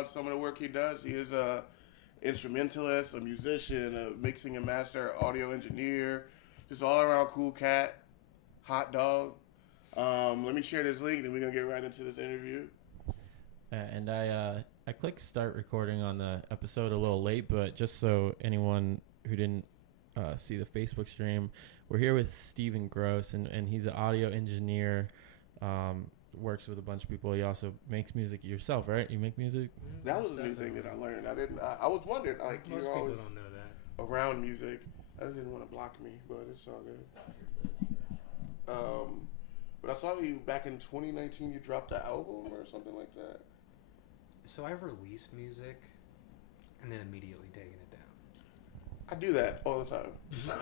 about some of the work he does. He is a instrumentalist, a musician, a mixing and master, audio engineer, just all around cool cat, hot dog. Let me share this link, and we're gonna get right into this interview. And I clicked start recording on the episode a little late, but just so anyone who didn't see the Facebook stream, we're here with Steven Gross, and he's an audio engineer. Works with a bunch of people. He also makes music yourself, right? You make music? That was a new thing that I learned. I was wondering, like, most you're people always don't know that. around music. I didn't want to block me, but it's all good. But I saw you back in 2019. You dropped an album or something like that. So I've released music and then immediately taken it down. I do that all the time.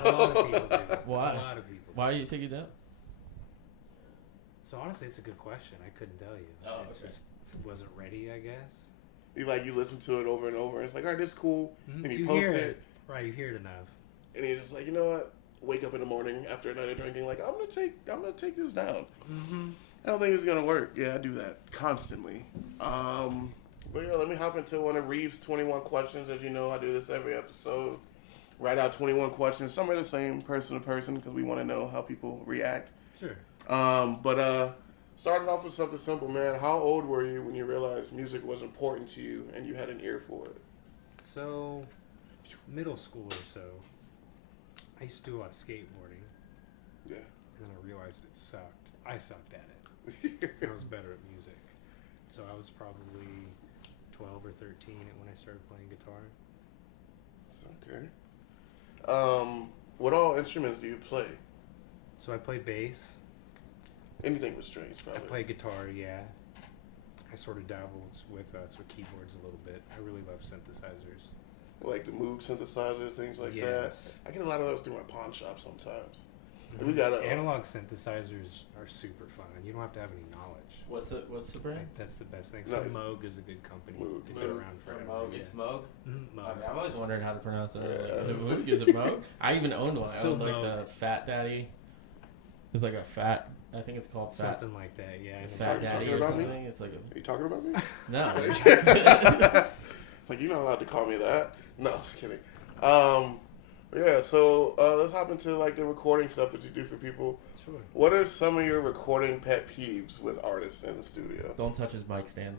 A lot of people do that. Why? A lot of people. Why do you take it down? So honestly, it's a good question. I couldn't tell you. Oh, it just wasn't ready, I guess. You listen to it over and over. And it's like, all right, this is cool. Mm-hmm. And you post it. Right, you hear it enough. And you're just like, you know what? Wake up in the morning after a night of drinking, like, I'm gonna take this down. Mm-hmm. I don't think it's gonna work. Yeah, I do that constantly. But yeah, let me hop into one of Reeves' 21 questions. As you know, I do this every episode. Write out 21 questions. Some are the same, person to person, because we want to know how people react. Sure. But starting off with something simple, man. How old were you when you realized music was important to you and you had an ear for it? So, middle school or so, I used to do a lot of skateboarding. Yeah. And then I realized it sucked. I sucked at it. I was better at music. So I was probably 12 or 13 when I started playing guitar. That's okay. What all instruments do you play? So I play bass. Anything with strings, probably. I play guitar, yeah. I sort of dabbled with keyboards a little bit. I really love synthesizers. Like the Moog synthesizers, things like that. I get a lot of those through my pawn shop sometimes. Mm-hmm. We got analog synthesizers are super fun. You don't have to have any knowledge. What's the brand? Like, that's the best thing. Nice. So Moog is a good company. Moog. It's been around forever. Moog. Yeah. It's Moog? Mm-hmm. Moog. I mean, I've always wondered how to pronounce that. Yeah. Is it Moog? Is it Moog? I even owned one. I So owned like Moog. the Fat Daddy. It's like a fat. I think it's called Fat. Something like that, yeah. Fat Daddy talking or about me? something. It's like a. Are you talking about me? No. It's like, you're not allowed to call me that. No, just kidding. Yeah, so let's hop into like the recording stuff that you do for people. Sure. What are some of your recording pet peeves with artists in the studio? Don't touch his mic stand.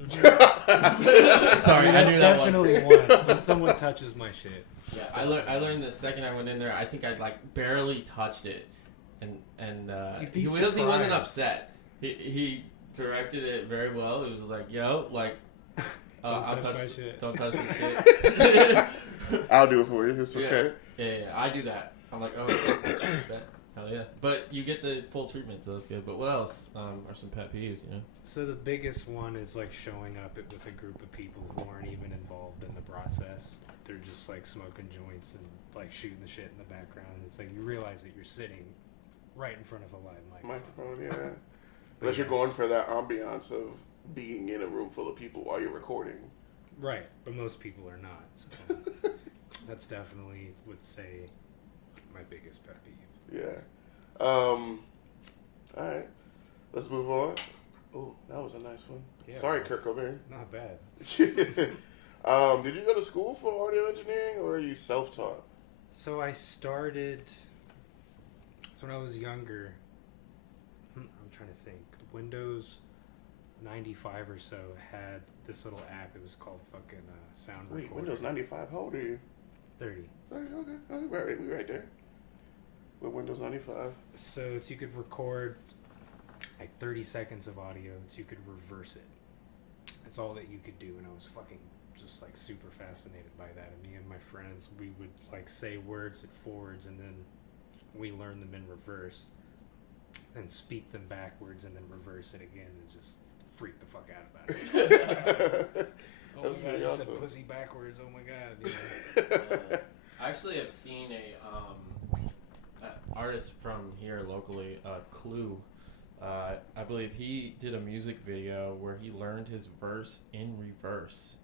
Mm-hmm. Sorry, I that's knew that definitely one. When someone touches my shit. Yeah, I learned the second I went in there. I think I like barely touched it, and he wasn't upset. He directed it very well. It was like, yo, like, Don't touch my shit. Don't touch this shit. I'll do it for you. It's okay. Yeah, I do that. I'm like, oh, hell yeah. But you get the full treatment, so that's good. But what else are some pet peeves, you know? So the biggest one is like showing up with a group of people who aren't even involved in the process. They're just like smoking joints and like shooting the shit in the background. And it's like you realize that you're sitting right in front of a live Microphone, yeah. Unless you're going for that ambiance of being in a room full of people while you're recording. Right, but most people are not. So that's definitely, would say, my biggest pet peeve. Yeah. All right. Let's move on. Oh, that was a nice one. Yeah, Sorry, Kurt Cobain. Not bad. Did you go to school for audio engineering, or are you self-taught? So I started, when I was younger, I'm trying to think, Windows 95 or so had this little app. It was called fucking Sound Wait, Recorder. Windows 95, how old are you? 30. 30, okay. We right there. With Windows 95. So you could record like 30 seconds of audio, so you could reverse it. That's all that you could do, and I was fucking just like super fascinated by that. And me and my friends, we would like say words at forwards, and then we learn them in reverse, then speak them backwards, and then reverse it again, and just freak the fuck out about it. Oh my god, I just said pussy backwards. Oh my god. Yeah. I actually have seen a artist from here locally, Clue. I believe he did a music video where he learned his verse in reverse.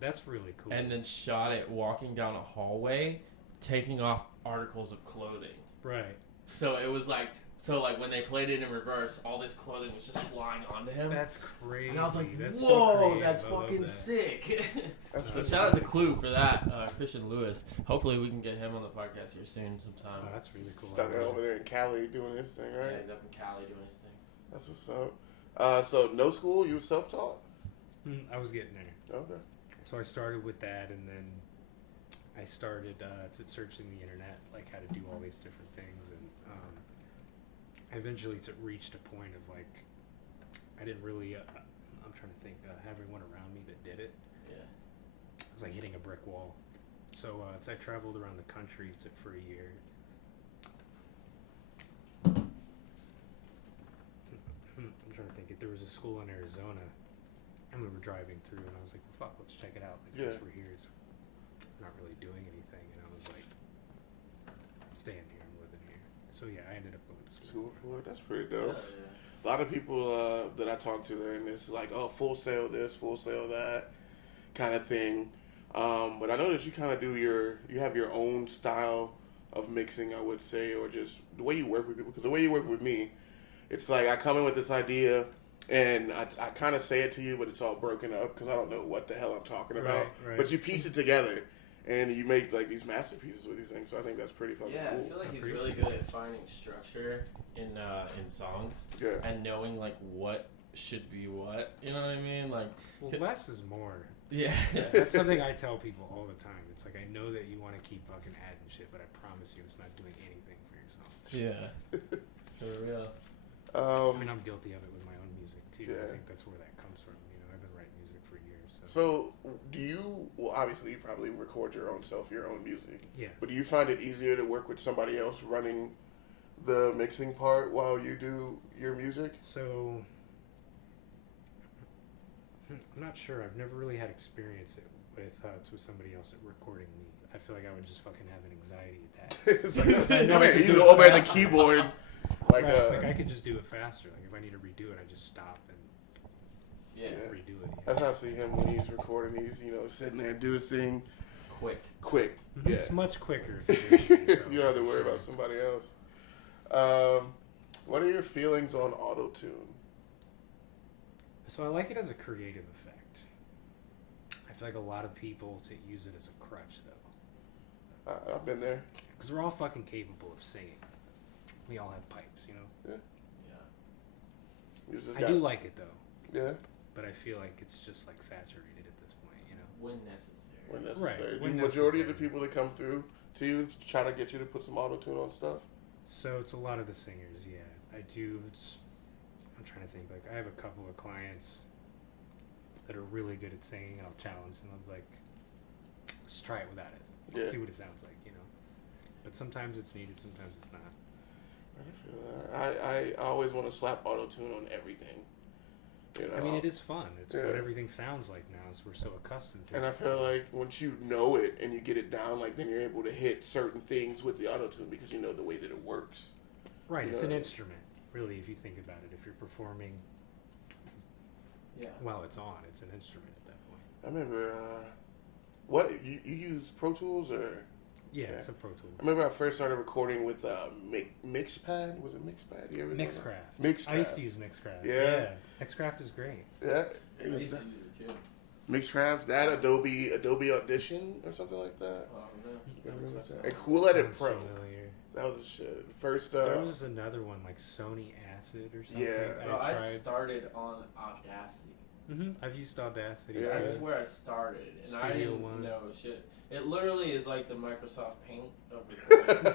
That's really cool. And then shot it walking down a hallway, taking off articles of clothing. Right. So it was like So like when they played it in reverse, all this clothing was just flying onto him. That's crazy. And I was like, that's whoa, so creative. that's I love fucking that. sick. That's So shout out to Clue for that, Christian Lewis. Hopefully we can get him on the podcast here soon sometime. Oh, that's really cool. Stuck over there in Cali doing his thing, right? Yeah, he's up in Cali doing his thing. That's what's up. So no school, you were self-taught? I was getting there. Okay. So I started with that, and then I started searching the internet, like how to do all these different things, and eventually reached a point of like I didn't really. I'm trying to think. Have everyone around me that did it. Yeah. I was like hitting a brick wall. So I traveled around the country for a year. I'm trying to think. If there was a school in Arizona, and we were driving through, and I was like, well, "Fuck, let's check it out." Like, since we're here, it's not really doing anything, and I was like, "I'm staying here. I'm living here." So yeah, I ended up going to school. School for it. That's pretty dope. Yeah. A lot of people that I talk to, they're in this like, oh, full sale this, full sale that kind of thing. But I know that you kind of you have your own style of mixing, I would say, or just the way you work with people. Because the way you work with me, it's like I come in with this idea and I kind of say it to you, but it's all broken up because I don't know what the hell I'm talking about. Right. But you piece it together and you make like these masterpieces with these things. So I think that's pretty fucking Yeah, cool. I feel like he's really good at finding structure in songs Yeah. and knowing like what should be what. You know what I mean? Like, Well, less is more. yeah, That's something I tell people all the time. It's like, I know that you want to keep fucking adding shit, but I promise you it's not doing anything for yourself. yeah, for real. I mean, I'm guilty of it with my own music, too. Yeah. I think that's where that comes from. You know, I've been writing music for years. So do you? Well, obviously you probably record your own music. Yeah. But do you find it easier to work with somebody else running the mixing part while you do your music? So, I'm not sure. I've never really had experience with somebody else at recording me. I feel like I would just fucking have an anxiety attack. It's like, I know I can you do go it over at the fast. keyboard, like Like I could just do it faster. Like if I need to redo it, I just stop and Yeah, Yeah. redo it. that's how I see him when he's recording. He's sitting there do his thing quick. quick. Mhm. Yeah. It's much quicker. If you do it yourself, You don't have to for worry sure. about somebody else. What are your feelings on Autotune? So I like it as a creative effect. I feel like a lot of people use it as a crutch, though. I've been there. Because we're all fucking capable of singing. We all have pipes, you know? Yeah. You just I got- do like it, though. Yeah, But I feel like it's just, like, saturated at this point, you know? When necessary. when necessary. Right, when The majority of the necessary. people that come through to you try to get you to put some Autotune on stuff. So it's a lot of the singers, yeah. I do. I'm trying to think. Like, I have a couple of clients that are really good at singing, and I'll challenge them. I'm like, let's try it without it. Yeah. See what it sounds like, you know? But sometimes it's needed, sometimes it's not. I feel that. I always want to slap Autotune on everything. I mean, it is fun. It's Yeah. what everything sounds like now, as we're so accustomed to And it. I feel like once you know it and you get it down, like then you're able to hit certain things with the Autotune because you know the way that it works. Right, you it's know. an instrument, really, if you think about it. If you're performing Yeah. while it's on, it's an instrument at that point. I remember, what you use Pro Tools or? Yeah, Yeah. it's a Pro Tool. I remember I first started recording with Mixpad. Was it Mixpad? You ever know that? Mixcraft. Mixcraft. I used to use Mixcraft. Yeah. Mixcraft is great. Yeah, I it was used to use it too. Mixcraft. That Adobe Audition or something like that. Oh, no. I remember that. And Cool Edit Sounds Pro. familiar. That was the shit. First, There was another one, like Sony Acid or something. Yeah. Bro, I tried. started on Audacity. I've used Audacity. Yeah. That's too. where I started, and I Studio didn't One. know shit. It literally is like the Microsoft Paint of recording.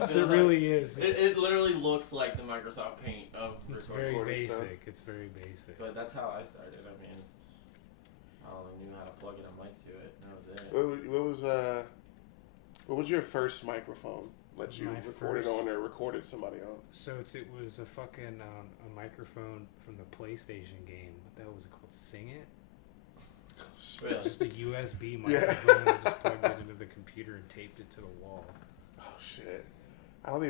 I feel It really is. It literally looks like the Microsoft Paint of It's recording. very recording stuff. basic. It's very basic. But that's how I started. I mean, I only knew how to plug in a mic to it, and that was it. What was your first microphone that you My recorded first- on or recorded somebody on? So it was a fucking a microphone from the PlayStation game. What the hell was it called? Sing It? Really? Just a USB Yeah. microphone. I just plugged it into the computer and taped it to the wall. Oh shit! I don't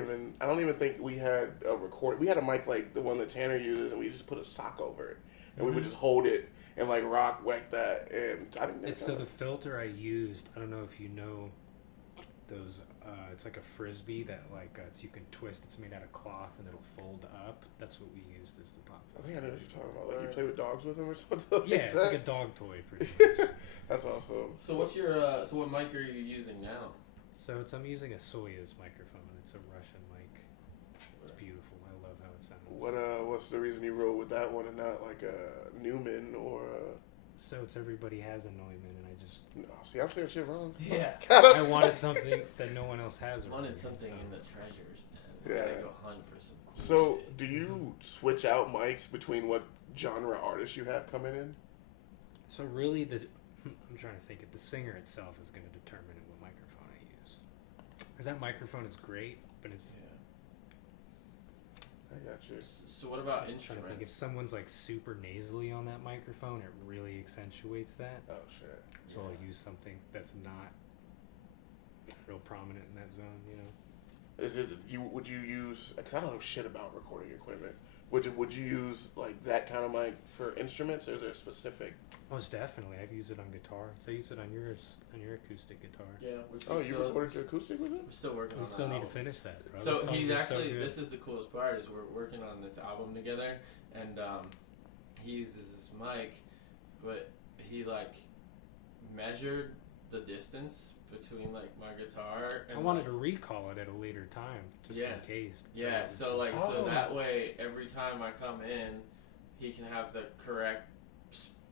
even think we had a record. We had a mic like the one that Tanner uses, and we just put a sock over it, and we would just hold it and like whack that. And I didn't. It's so the filter I used. I don't know if you know those. It's like a frisbee that you can twist. It's made out of cloth and it'll fold up. That's what we used as the pop I filter. think I know what you're talking about. Like you play with dogs with them or something. Yeah, like it's that? like a dog toy, pretty much. That's awesome. So what's your so what mic are you using now? So I'm using a Soyuz microphone. It's a Russian mic. It's beautiful. I love how it sounds. What's the reason you rolled with that one and not like a Newman or a... So it's everybody has a Neumann, and I just No, see, I'm saying shit wrong. Yeah. I wanted something that no one else has. Wanted already, something so. in the treasures, man. Yeah. Gotta go hunt for some cool So, shit. do you switch out mics between what genre artists you have coming in? So really, I'm trying to think. The singer itself is going to determine what microphone I use. Because that microphone is great, but it's I got you. So what about I'm trying to think. If instruments? someone's like super nasally on that microphone, it really accentuates that. Oh shit. So I'll use something that's not real prominent in that zone. You know. Is it would you use? Because I don't know shit about recording equipment. Would you use like that kind of mic for instruments, or is there a specific? Most definitely, I've used it on guitar. So I used it on your acoustic guitar. Yeah. Which Oh, we you still, recorded the acoustic with it? We're still working We on still that need to album. finish that. Bro. So The songs he's are actually. good. This is the coolest part is we're working on this album together, and he uses this mic, but he like measured the distance between like my guitar and I wanted like, to recall it at a later time, just Yeah. in case. Yeah, it was so like so Oh. that way every time I come in, he can have the correct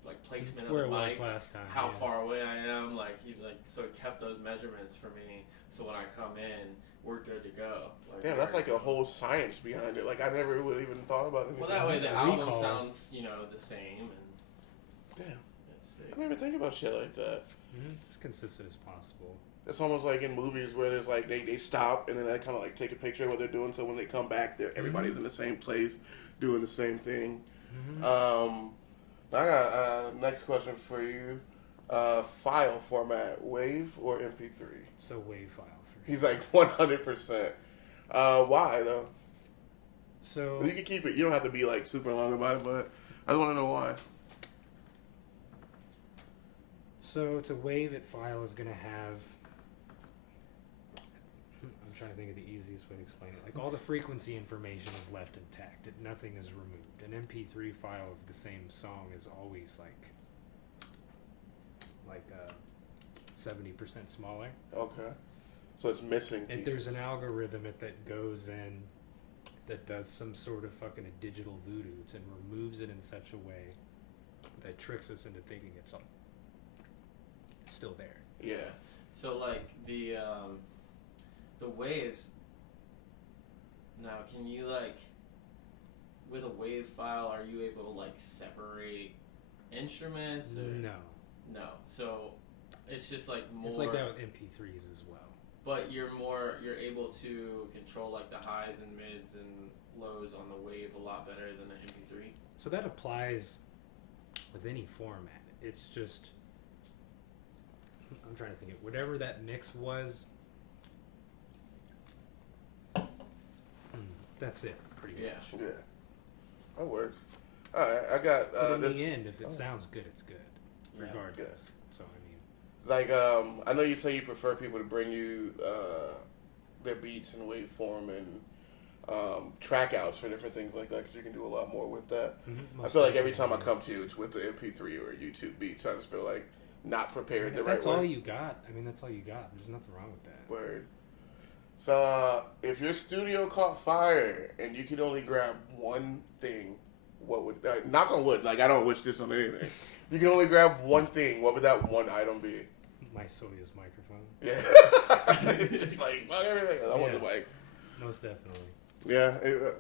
like placement where of it the was mic, last time. how yeah. far away I am, like he so he kept those measurements for me. So when I come in, we're good to go. Like, Yeah, that's like a whole science behind it. Like I never would even thought about it. Well, that way the Recall. album sounds the same, and Damn, it's sick. I never think about shit like that. As consistent as possible. It's almost like in movies where there's like they stop and then they kind of like take a picture of what they're doing. So when they come back, everybody's in the same place doing the same thing. I got next question for you. File format, WAV or MP3? So WAV file for sure. He's like 100%. Why though? So You can keep it. You don't have to be like super long about it, but I want to know why. it's a WAV file is going to have. I'm trying to think of the easiest way to explain it. Like all the frequency information is left intact. Nothing is removed. An MP3 file of the same song is always like 70% smaller. Okay. So it's missing And pieces. there's an algorithm that goes in that does some sort of fucking a digital voodoo and removes it in such a way that tricks us into thinking it's all still there. Yeah. So like the waves. Now, can you like with a wave file? Are you able to like separate instruments? Or? No. So it's just like more. It's like that with MP3s as well. But you're able to control like the highs and mids and lows on the wave a lot better than an MP3. So that applies with any format. It's just I'm trying to think of whatever that mix was. That's it, pretty much. Yeah. Yeah. That works. All right. I got But in this. the end, if it sounds good, it's good, Yeah. regardless. So I mean, Like, I know you say you prefer people to bring you their beats in waveform and track outs for different things like that, because you can do a lot more with that. I feel like every time I come to you, it's with the MP3 or YouTube beats. I just feel like not prepared the right that's way. all you got. I mean, that's all you got. There's nothing wrong with that. Word. So, if your studio caught fire and you could only grab one thing, what would knock on wood? Like I don't wish this on anything. You can only grab one thing. What would that one item be? My Soyuz microphone. Yeah. It's just like fuck everything. I want the mic. Most definitely. Yeah.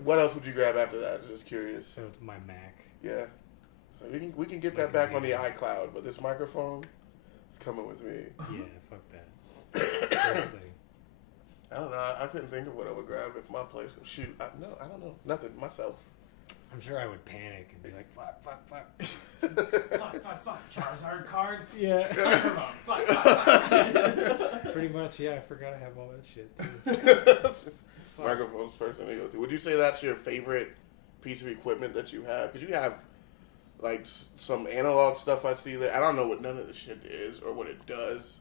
What else would you grab after that? Just curious. So it's my Mac. Yeah. So we can get that back on the iCloud, but this microphone is coming with me. Yeah, fuck that. First thing. I don't know. I couldn't think of what I would grab if my place was shoot. I don't know. Nothing. Myself. I'm sure I would panic and be like, fuck. Fuck. Charizard card. Yeah. Fuck. Pretty much, yeah. I forgot I have all that shit, too. Microphone's first thing to go to. Would you say that's your favorite piece of equipment that you have? Because you have like some analog stuff I see that I don't know what none of the shit is or what it does.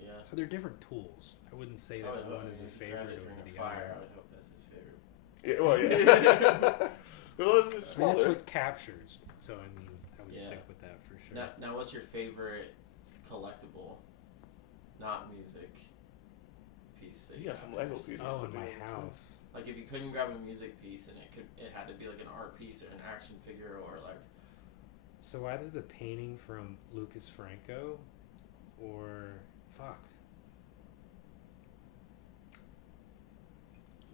Yeah. So they're different tools. I wouldn't say that one is a favorite over the fire. I other. would hope that's his favorite. Yeah, well, yeah. Well, it's I mean, that's smaller. what captures. So I mean, I would stick with that for sure. Now, what's your favorite collectible, not music, piece? That You got some Lego pieces. Oh, to in do my it, too. house. Like if you couldn't grab a music piece and it had to be like an art piece or an action figure or like. So either the painting from Lucas Franco, or fuck.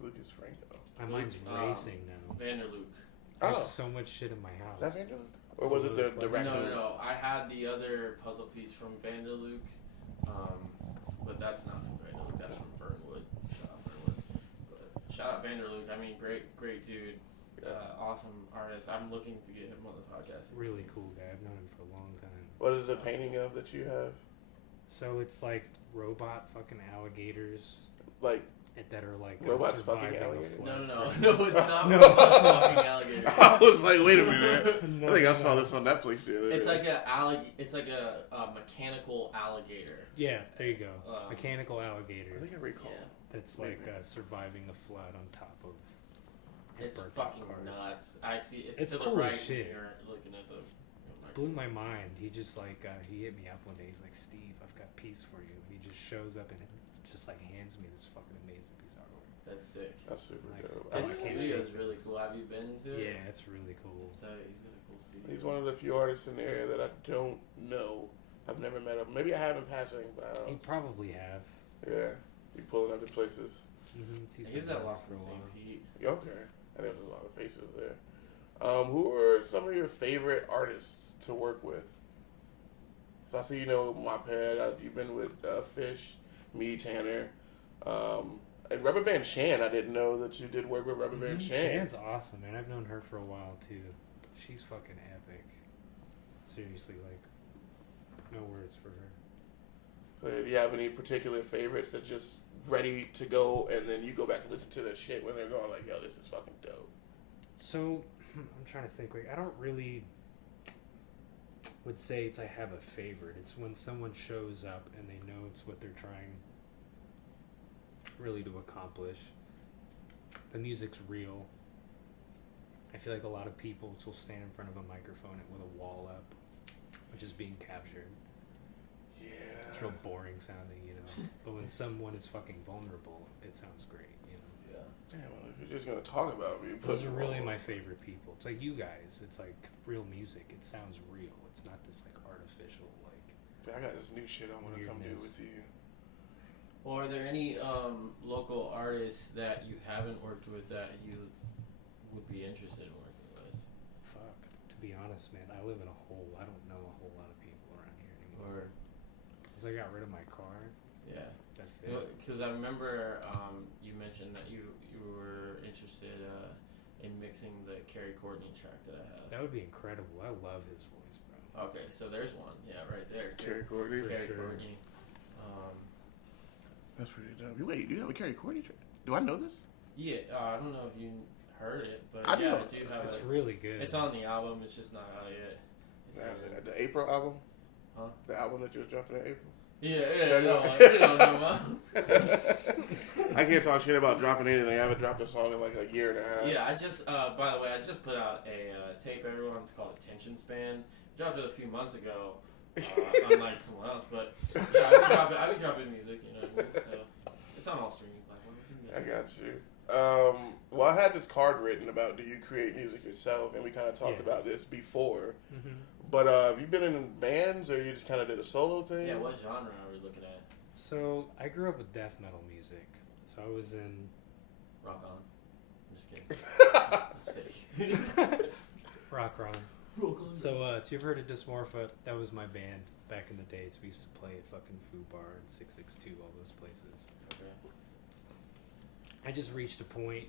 Lucas Franco. My mind's racing now. Vanderlook. There's Oh. so much shit in my house. That's Vanderlook? Or was it the raccoon? No. I had the other puzzle piece from Vanderlook, but that's not from Vanderlook. That's from Fernwood. Shout out Fernwood. But shout out Vanderlook. I mean, great dude. Awesome artist. I'm looking to get him on the podcast. Really cool guy. I've known him for a long time. What is the painting of that you have? So it's like robot fucking alligators Like that are like robots surviving fucking a alligators? flood. No, it's not No. fucking alligator. I was like, wait a minute. No, I think I no. saw this on Netflix the other day. It's like a mechanical alligator. Yeah, there you go. Mechanical alligator. I think I recall. Yeah. That's like surviving a flood on top of. It's burnt fucking cars. nuts. I see. It's to cool the right as shit. here, looking at the. Blew my mind. He just like he hit me up one day. He's like, Steve, I've got a piece for you. He just shows up and just like hands me this fucking amazing piece of artwork. That's sick. That's super Like, dope. I His like it. studio is really cool. Have you been to it? Yeah, it's really cool. He's got a cool studio. He's one of the few artists in the area that I don't know. I've never met him. Maybe I have in passing, but I You don't. probably have. Yeah. He pulling up to places. Mm-hmm. He was at Lost in St. Pete. Yeah, okay. And there's a lot of faces there. Who are some of your favorite artists to work with? So I see you know Moped. You've been with Fish, me, Tanner, and Rubber Band Shan. I didn't know that you did work with Rubber Band Shan. Shan's awesome, man. I've known her for a while too. She's fucking epic. Seriously, like, no words for her. So do you have any particular favorites that just ready to go, and then you go back and listen to their shit when they're going like, yo, this is fucking dope? So I'm trying to think. Like, I don't really would say I have a favorite. It's when someone shows up and they know it's what they're trying really to accomplish. The music's real. I feel like a lot of people will stand in front of a microphone with a wall up, which is being captured. Yeah. It's real boring sounding, you know. But when someone is fucking vulnerable, it sounds great, you know. Yeah. Damn, well, if you're just gonna talk about me, Those are really my favorite people. It's like you guys. It's like real music. It sounds real. It's not this like artificial like. I got this new shit I want to come do weirdness. with you. Well, are there any local artists that you haven't worked with that you would be interested in working with? Fuck. To be honest, man, I live in a hole. I don't know a whole lot of people around here anymore. Because I got rid of my car. Yeah. That's it. Because I remember you mentioned that you were interested in mixing the Kerry Courtney track that I have. That would be incredible. I love his voice, bro. Okay, so there's one. Yeah, right there. Kerry Courtney. Kerry sure. Courtney. That's pretty dope. Wait, do you have a Kerry Courtney track? Do I know this? Yeah, I don't know if you heard it, but I yeah, know. I do have It's it. really good. It's on the album. It's just not out yet. The April album? Huh? The album that you was dropping in April? Yeah, no, you don't know I can't talk shit about dropping anything. I haven't dropped a song in like a year and a half. Yeah, I just, by the way, I just put out a tape, everyone. It's called Attention Span. Dropped it a few months ago, unlike someone else. But yeah, I've been dropping music, you know what I mean? So it's on all streaming platforms. I got you. Well, I had this card written about do you create music yourself, and we kind of talked about this before. Mm-hmm. But have you been in bands, or you just kind of did a solo thing? Yeah, what genre are we looking at? So I grew up with death metal music. So I was in. Rock on. I'm just kidding. It's fake. Rock on. So you ever heard of Dysmorpha? That was my band back in the days. We used to play at fucking Foo Bar and 662, all those places. Okay. I just reached a point.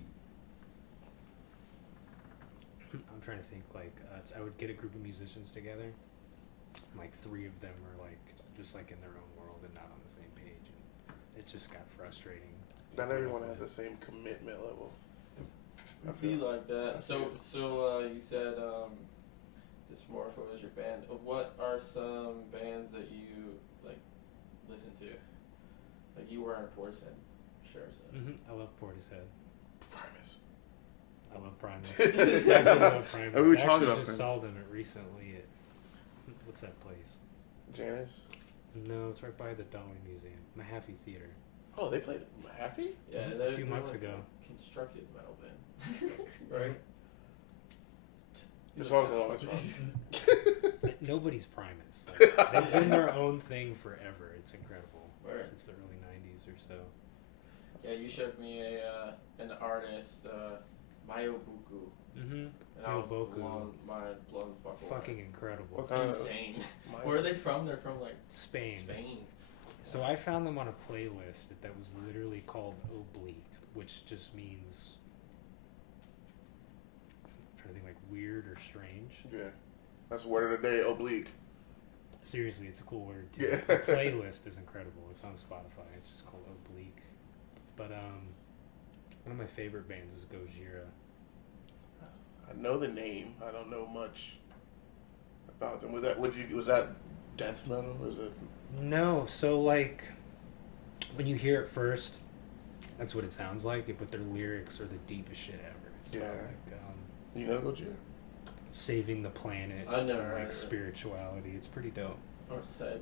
I'm trying to think. Like, I would get a group of musicians together. And, like 3 of them were like just like in their own world and not on the same page, and it just got frustrating. Not everyone has the same commitment level. I feel like that. So you said Dysmorpha was your band. What are some bands that you like listen to? Like you were on Portishead. Sure. So. I love Portishead. Primus. I love Primus. I love Primus. We were I talking actually about just Primus. saw them recently at what's that place? Janice. No, it's right by the Dolly Museum, Mahaffey Theater. Oh, they played Happy? Yeah, A few months ago. Constructed metal band. Right. The song's a long song. Nobody's Primus. Like, they've been their own thing forever. It's incredible. Right. Since the early '90s or so. Yeah, you showed me an artist, Mayobuku. Mm-hmm. And I was Mayobuku. blown the fuck away. Fucking incredible. What kind of Insane. Where are they from? They're from like Spain. Spain. So I found them on a playlist that was literally called Oblique, which just means I'm trying to think like weird or strange. Yeah. That's word of the day, oblique. Seriously, it's a cool word too. Yeah. The playlist is incredible. It's on Spotify. It's just called Oblique. But one of my favorite bands is Gojira. I know the name. I don't know much about them. Was that death metal? Was it? No, so like when you hear it first, that's what it sounds like. But their lyrics are the deepest shit ever. It's about like You know Gojira? saving the planet. I never or, heard like of it. spirituality. It's pretty dope. Or said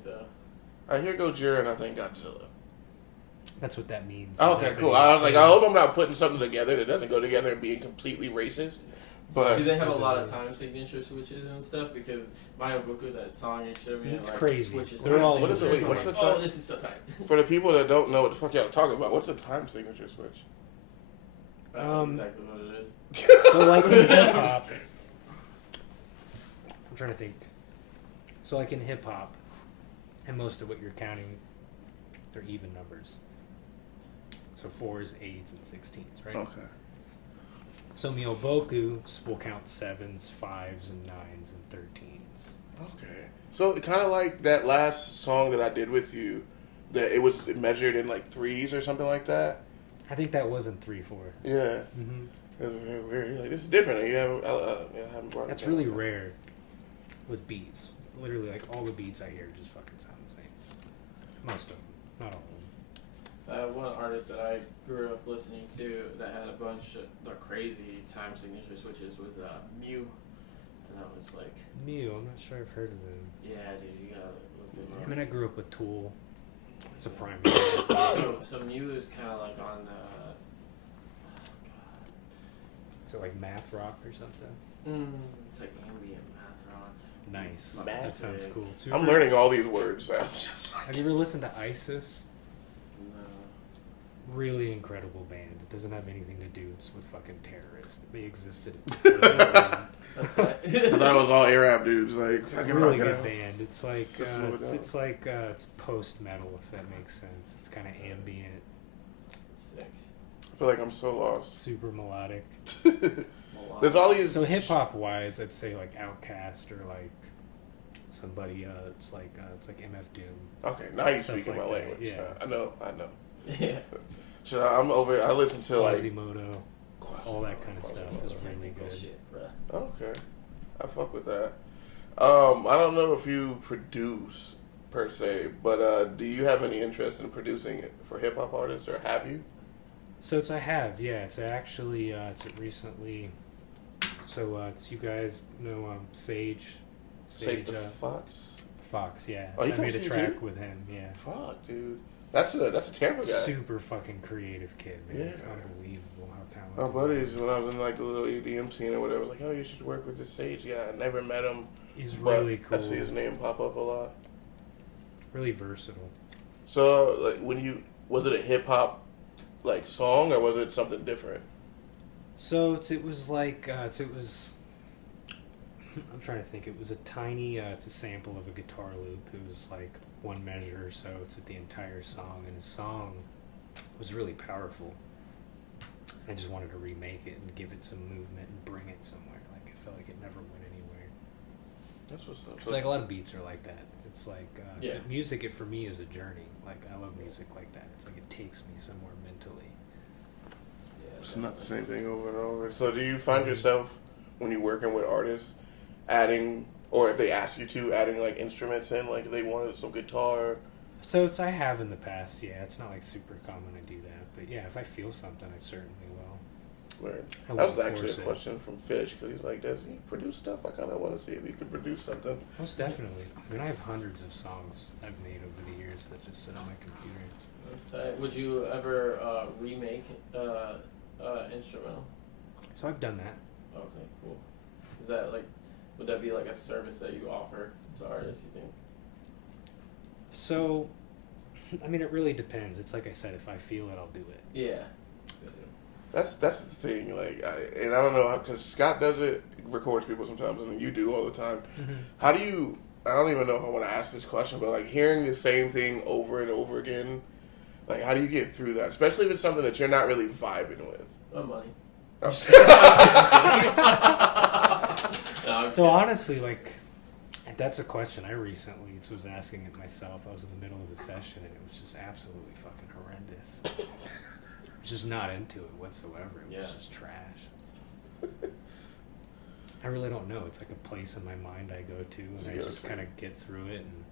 I hear Gojira and I think Godzilla. That's what that means. Oh, okay, cool. I was like, I hope I'm not putting something together that doesn't go together and being completely racist. But do they have a lot of time signature switches and stuff? Because Mayobuku, that song you showed me, It's like, crazy. switches. They're time all- what is it? signatures. Wait, what's I'm the like, time? oh, this is so tight. for the people that don't know what the fuck y'all talking about, what's a time signature switch? Exactly what it is. So like in hip hop, I'm trying to think. So like in hip hop, and most of what you're counting, they're even numbers. So 4s, 8s, and 16s, right? Okay. So Myoboku will count 7s, 5s, and 9s, and 13s. Okay. So kind of like that last song that I did with you, that it was measured in like threes or something like that. I think that wasn't 3/4. Yeah. Mm-hmm. It was very weird. You're like, this is different. You haven't brought it That's down. really rare with beats. Literally, like all the beats I hear just fucking sound the same. Most of them, not all of them. One of the artists that I grew up listening to that had a bunch of the crazy time signature switches was Mew. And that was like... Mew, I'm not sure I've heard of them. Yeah, dude, you gotta look them up. I mean, I grew up with Tool. It's a prime. So Mew is kind of like on Is it like math rock or something? it's like ambient math rock. Nice. Math. That sounds cool too. I'm learning all these words. So I'm just like... Have you ever listened to ISIS? No. Really incredible band. It doesn't have anything to do with fucking terrorists. They existed before that. That's right. I thought it was all Arab dudes. Like, It's I a can really rock it good out. band. It's like System of a Down. it's post metal, if that makes sense. It's kind of ambient, Sick. I feel like I'm so lost. super melodic. There's all these. So hip hop wise, I'd say like Outkast or like somebody. It's like MF Doom. Okay, now you're Stuff speaking like my that, language. yeah. I know. Yeah. So I listen to like Quasimodo, all that kind of stuff is really Technical good. shit, bruh. Okay, I fuck with that. I don't know if you produce per se, but do you have any interest in producing it for hip hop artists, or have you? So I have, yeah. It's actually it's recently. So it's you guys know Sage the Fox. Fox, yeah. Oh, he I comes made a to you track too? with him, yeah. Fuck, dude. That's a Tampa guy. Super fucking creative kid, man. Yeah. It's unbelievable how talented. My buddies, when I was in like the little EDM scene or whatever, was like, "Oh, you should work with this Sage guy." I never met him. He's but really cool. I see his name pop up a lot. Really versatile. So, like, was it a hip hop like song or was it something different? So it was like it was. I'm trying to think. It was a tiny. It's a sample of a guitar loop. It was like one measure or so. It's the entire song, and his song was really powerful. I just wanted to remake it and give it some movement and bring it somewhere. Like I felt like it never went anywhere. That's what's up. I feel like a lot of beats are like that. It's like Yeah. music. It for me is a journey. Like I love music like that. It's like it takes me somewhere mentally. Yeah, It's not the same thing over and over. So, do you find yourself when you're working with artists adding, or if they ask you to, adding like instruments in, like if they wanted some guitar So I have in the past, yeah. It's not like super common I do that, but yeah, if I feel something, I certainly will. Word. I That was won't actually a force it. question from Fish because he's like, "Does he produce stuff? I kind of want to see if he could produce something." Most definitely. I mean, I have hundreds of songs I've made over the years that just sit on my computer. That's tight. Would you ever remake instrumental? So I've done that. Okay, cool. Is that like, would that be like a service that you offer to artists, you think? So, I mean, it really depends. It's like I said, if I feel it, I'll do it. Yeah. That's the thing. Like, I don't know because Scott does it, records people sometimes, and you do all the time. Mm-hmm. How do you? I don't even know if I want to ask this question, but like hearing the same thing over and over again, like how do you get through that? Especially if it's something that you're not really vibing with. Money. So honestly, like, that's a question I recently was asking it myself. I was in the middle of a session and it was just absolutely fucking horrendous. Just not into it whatsoever. It was just trash. I really don't know. It's like a place in my mind I go to and I just kind of get through it and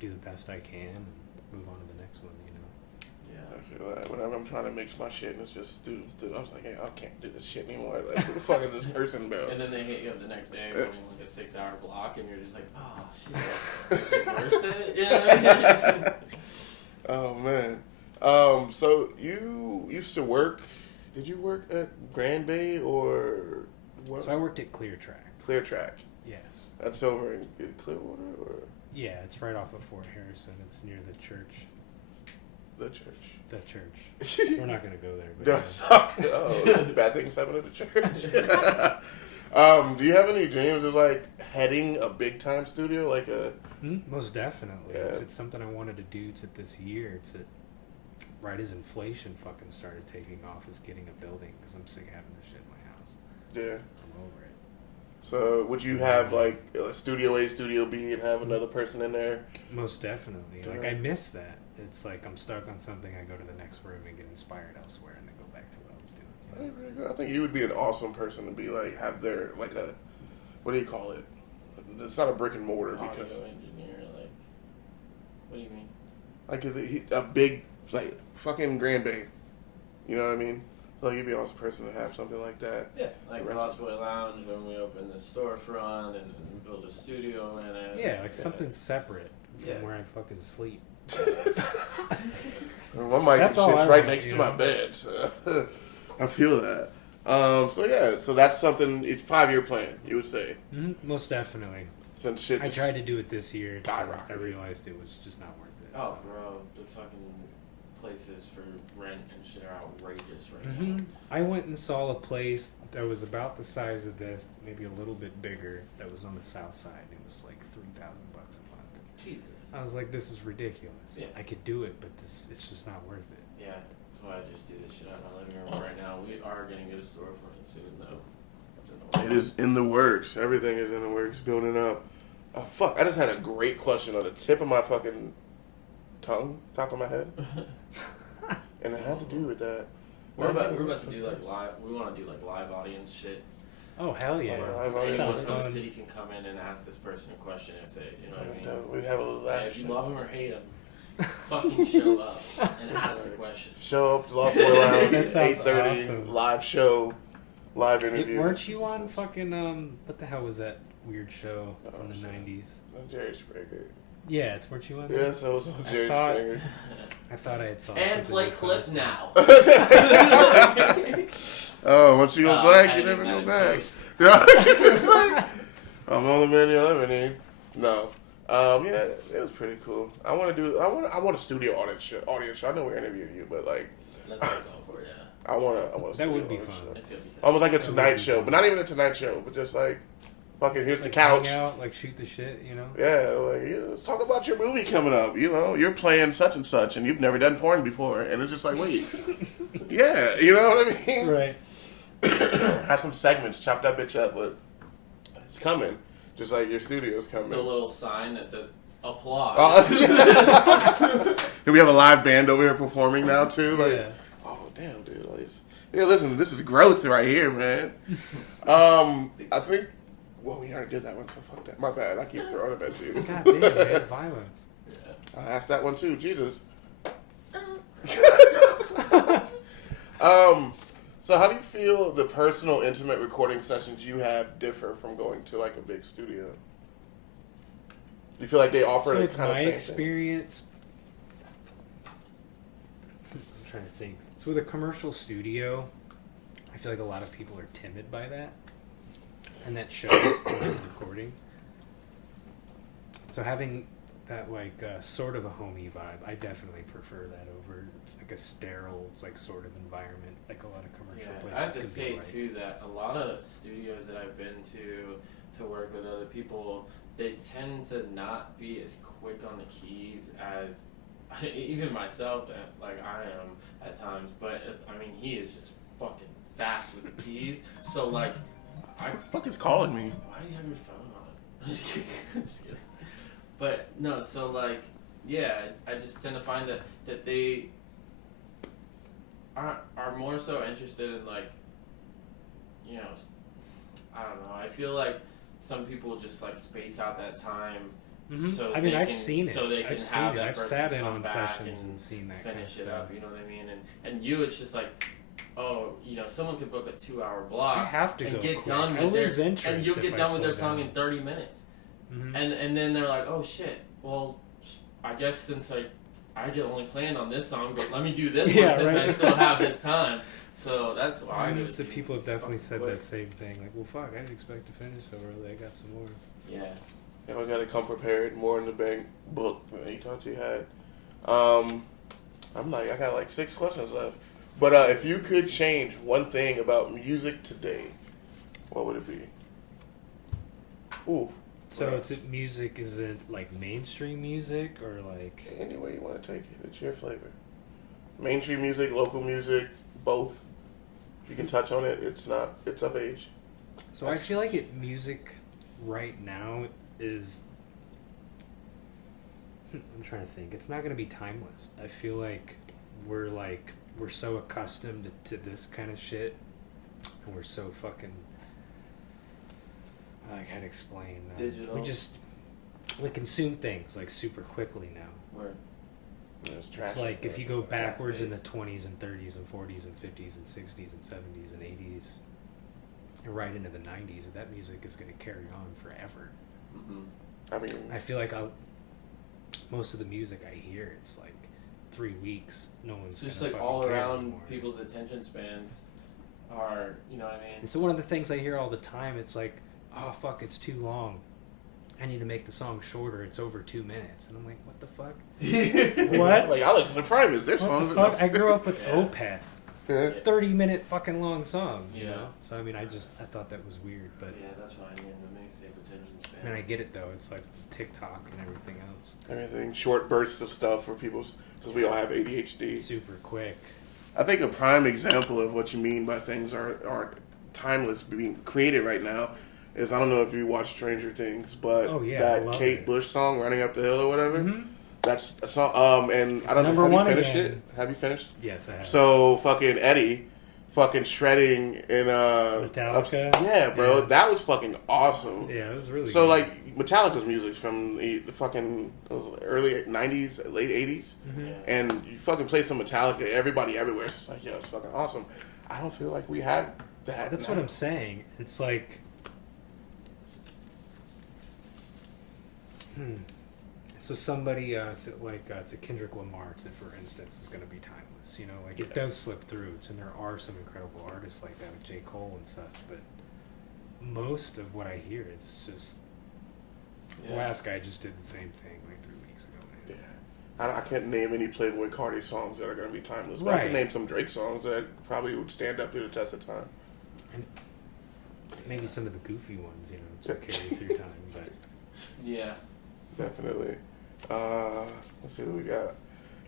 do the best I can and move on to the next one, you know? I feel that whenever I'm trying to mix my shit and it's just, dude, I was like, hey, I can't do this shit anymore. Like, who the fuck is this person, bro? And then they hit you up the next day running like a 6-hour block, and you're just like, oh shit, is it worth it? You know what I mean? Oh man. So you used to work? Did you work at Grand Bay or what? So I worked at Clear Track. Clear Track. Yes. That's over in Clearwater or Yeah, it's right off of Fort Harrison. It's near the church. the church? The church. We're not going to go there. But No, yeah. suck. Oh, bad things happen at the church. Do you have any dreams of like heading a big time studio like a? Most definitely. Yeah. It's something I wanted to do to this year. It's right as inflation fucking started taking off, is getting a building because I'm sick of having this shit in my house. Yeah. I'm over it. So would you have like a Studio A, Studio B, and have another person in there? Most definitely. Like, I miss that. It's like I'm stuck on something, I go to the next room and get inspired elsewhere and then go back to what I was doing. You know? I think you would be an awesome person to be like, have their, like a, what do you call it? It's not a brick and mortar because. Audio engineer, like, what do you mean? Like a big, like, fucking Grand Bay. You know what I mean? So like, you'd be an awesome person to have something like that. Yeah, like Lost Boy Lounge when we opened the storefront and build a studio in it. Yeah, like something separate from where I fucking sleep. My mic That's all sits I right want, next you to know? my bed. So I feel that. So that's something. It's 5-year plan, you would say. Most definitely. Since shit. I tried to do it this year. So I skyrocketed. realized it was just not worth it. Oh, so. bro, the fucking places for rent and shit are outrageous right now. I went and saw a place that was about the size of this, maybe a little bit bigger, that was on the south side. It was like $3,000 a month. Jesus. I was like, this is ridiculous. Yeah. I could do it, but it's just not worth it. Yeah, that's why I just do this shit out of my living room right now. We are gonna get a storefront soon, though. That's in the works. It is in the works. Everything is in the works, building up. Oh, fuck, I just had a great question on the tip of my fucking tongue, top of my head. And it had to do with that. We're about to do like live. We want to do like live audience shit. Oh, hell yeah. Live audience. Anyone Sounds from the fun. city can come in and ask this person a question if they, you know what I mean. We have a little Yeah, laugh. if you love them or hate them, fucking show up and ask the question. Show up to Lost Boy Lounge That at sounds 8:30, awesome. live show, live interview. Weren't you on fucking, what the hell was that weird show from the 90s? Jerry Springer. Yeah, weren't you on that? Yes, I was on Jerry thought- Springer. I thought I had saw And something play like clip that. now. Oh, once you go black, you never go back. It's like, I'm all the man you'll ever need. No. Yeah, it was pretty cool. I want a studio audience show. I know we're interviewing you, but like, That's what it's all for, yeah. I want a That studio would be audience fun. show. It's gonna be tough. Almost like a That would Tonight be Show, fun. but not even a Tonight Show, but just like, fucking here's the Like, couch. hang out, like shoot the shit, you know? Yeah, like, let's talk about your movie coming up. You know, you're playing such and such, and you've never done porn before, and it's just like, wait, yeah, you know what I mean? Right. Have some segments, chop that bitch up, but it's coming, just like your studio's coming. The little sign that says applause. Do we have a live band over here performing now too? Like, Yeah. oh damn, dude! Like, yeah, listen, this is growth right here, man. I think. Well, we already did that one, so fuck that. My bad. I keep throwing it at you. God damn, man, violence. I asked that one too. Jesus. So how do you feel the personal, intimate recording sessions you have differ from going to like a big studio? Do you feel like they offer So the with kind of my same experience, I'm trying to think. So with a commercial studio, I feel like a lot of people are timid by that, and that shows in the recording. So having that like sort of a homey vibe, I definitely prefer that over. It's like a sterile, it's like sort of environment, like a lot of commercial places. I have to can say be like. too that a lot of studios that I've been to work with other people, they tend to not be as quick on the keys as even myself, like I am at times. But I mean, he is just fucking fast with the keys. So like, What the fuck is calling me? Why do you have your phone on? I'm just kidding. I'm just kidding. But no, so like, yeah, I just tend to find that they are more so interested in like, you know, I don't know. I feel like some people just like space out that time. Mm-hmm. So I mean, I've can, seen it. So they can I've seen have it. that I've person sat in come on back sessions and seen that finish kind of it stuff. up. You know what I mean? And you, it's just like, oh, you know, someone could book a 2-hour block. I have to and go get quick. done I with lose their, interest and you'll if get I done with their slow song down. in 30 minutes. Mm-hmm. And then they're like, oh shit, well, I guess since I just only planned on this song, but let me do this Yeah, one since right. I still have this time. So that's why I go So to people have definitely said quick. that same thing. Like, well, fuck, I didn't expect to finish so early. I got some more. Yeah. Yeah, we gotta come prepared, more in the bank book than you thought you had. I'm like, I got like 6 questions left. But if you could change one thing about music today, what would it be? Ooh. So Right. it's music, is it like mainstream music or like... Any way you want to take it, it's your flavor. Mainstream music, local music, both. You can touch on it. It's of age. So I feel like music right now is... I'm trying to think. It's not going to be timeless. I feel like we're so accustomed to this kind of shit, and we're so fucking... I can't explain. Digital. We consume things like super quickly now. Where? It's like if you go backwards in the fast-paced. 20s and 30s and 40s and 50s and 60s and 70s and 80s, and right into the 90s, that music is going to carry on forever. Mm-hmm. I mean, I feel like most of the music I hear, it's like 3 weeks. No one's It's just gonna like fucking all care around anymore. people's attention spans are, you know what I mean? And so one of the things I hear all the time, it's like, oh fuck, it's too long. I need to make the song shorter. It's over 2 minutes, and I'm like, what the fuck? What? like I listen to Primus. Their What songs. the fuck? I grew up with Yeah. Opeth. Yeah. 30-minute fucking long songs, you Yeah. know? So, I mean, I thought that was weird, but... Yeah, that's what I mean. The mixtape attention span. I mean, I get it, though. It's like TikTok and everything else. Everything, short bursts of stuff for people, because we all have ADHD. Super quick. I think a prime example of what you mean by things are timeless being created right now is, I don't know if you watch Stranger Things, but Oh, yeah, I that love Kate it. Bush song, Running Up the Hill or whatever, Mhm. that's a song, and I don't know, number have one you finished again. it? Have you finished? Yes, I have. So, fucking Eddie, fucking shredding in, Metallica? yeah, bro, Yeah. that was fucking awesome. Yeah, it was really So, good. like, Metallica's music from the fucking early 90s, late 80s, Mhm. and you fucking play some Metallica, everybody everywhere is just like, yo, it's fucking awesome. I don't feel like we have that. That's now. what I'm saying. It's like... So somebody, it's a Kendrick Lamar, for instance, is going to be timeless. You know, like it does slip through, and there are some incredible artists like that, with J. Cole and such. But most of what I hear, it's just the last guy just did the same thing like 3 weeks ago. Man. Yeah, I can't name any Playboy Cardi songs that are going to be timeless, but I Right. can name some Drake songs that probably would stand up to the test of time. And maybe some of the goofy ones, you know, to carry through time. But Yeah. Definitely. Let's see what we got.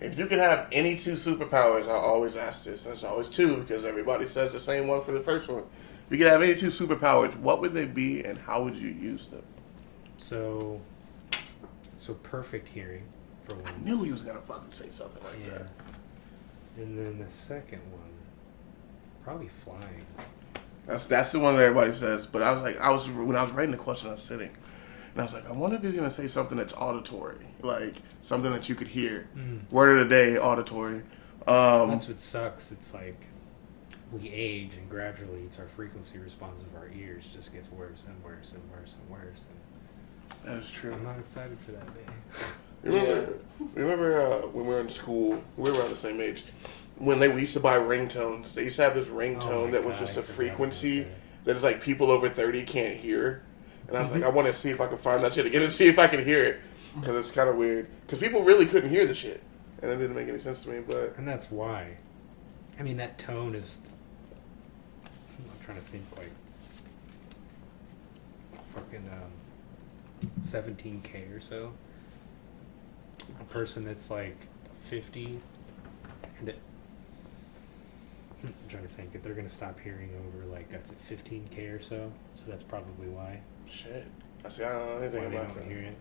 If you could have any 2 superpowers, I always ask this. There's always 2 because everybody says the same one for the first one. If you could have any 2 superpowers, what would they be and how would you use them? so perfect hearing for one. I knew he was going to fucking say something like Yeah. that. And then the second one, probably flying. That's the one that everybody says. But I was like, when I was writing the question, I was sitting. And I was like, I wonder if he's going to say something that's auditory, like something that you could hear. Mm. Word of the day, auditory. That's what sucks. It's like we age, and gradually it's our frequency response of our ears just gets worse and worse and worse and worse. And that is true. I'm not excited for that day. Remember when we were in school, we were around the same age, when we used to buy ringtones. They used to have this ringtone that was just a frequency that is like people over 30 can't hear. And I was like, I want to see if I can find that shit again and see if I can hear it. Because it's kind of weird. Because people really couldn't hear the shit. And it didn't make any sense to me, but... And that's why. I mean, that tone is... I'm trying to think, like... Fucking, 17K or so. A person that's, like, 50... And it... I'm trying to think. If they're going to stop hearing over, like, that's at 15K or so. So that's probably why. Shit. I see, I don't know anything Why they about don't that. hear it.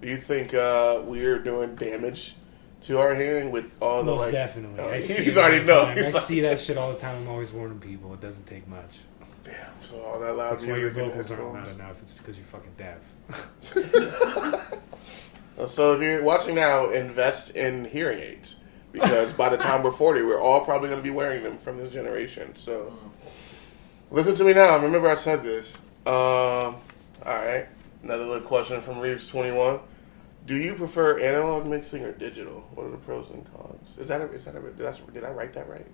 Do you think we're doing damage to our hearing with all the, Most like... definitely. Oh, I see he's it all already the know. time. I see that shit all the time. I'm always warning people. It doesn't take much. Damn, so all that loud That's why your music in vocals aren't headphones. loud enough. It's because you're fucking deaf. So if you're watching now, invest in hearing aids. Because by the time we're 40, we're all probably going to be wearing them from this generation. So listen to me now. Remember I said this. All right. Another little question from Reeves21. Do you prefer analog mixing or digital? What are the pros and cons? Did I write that right?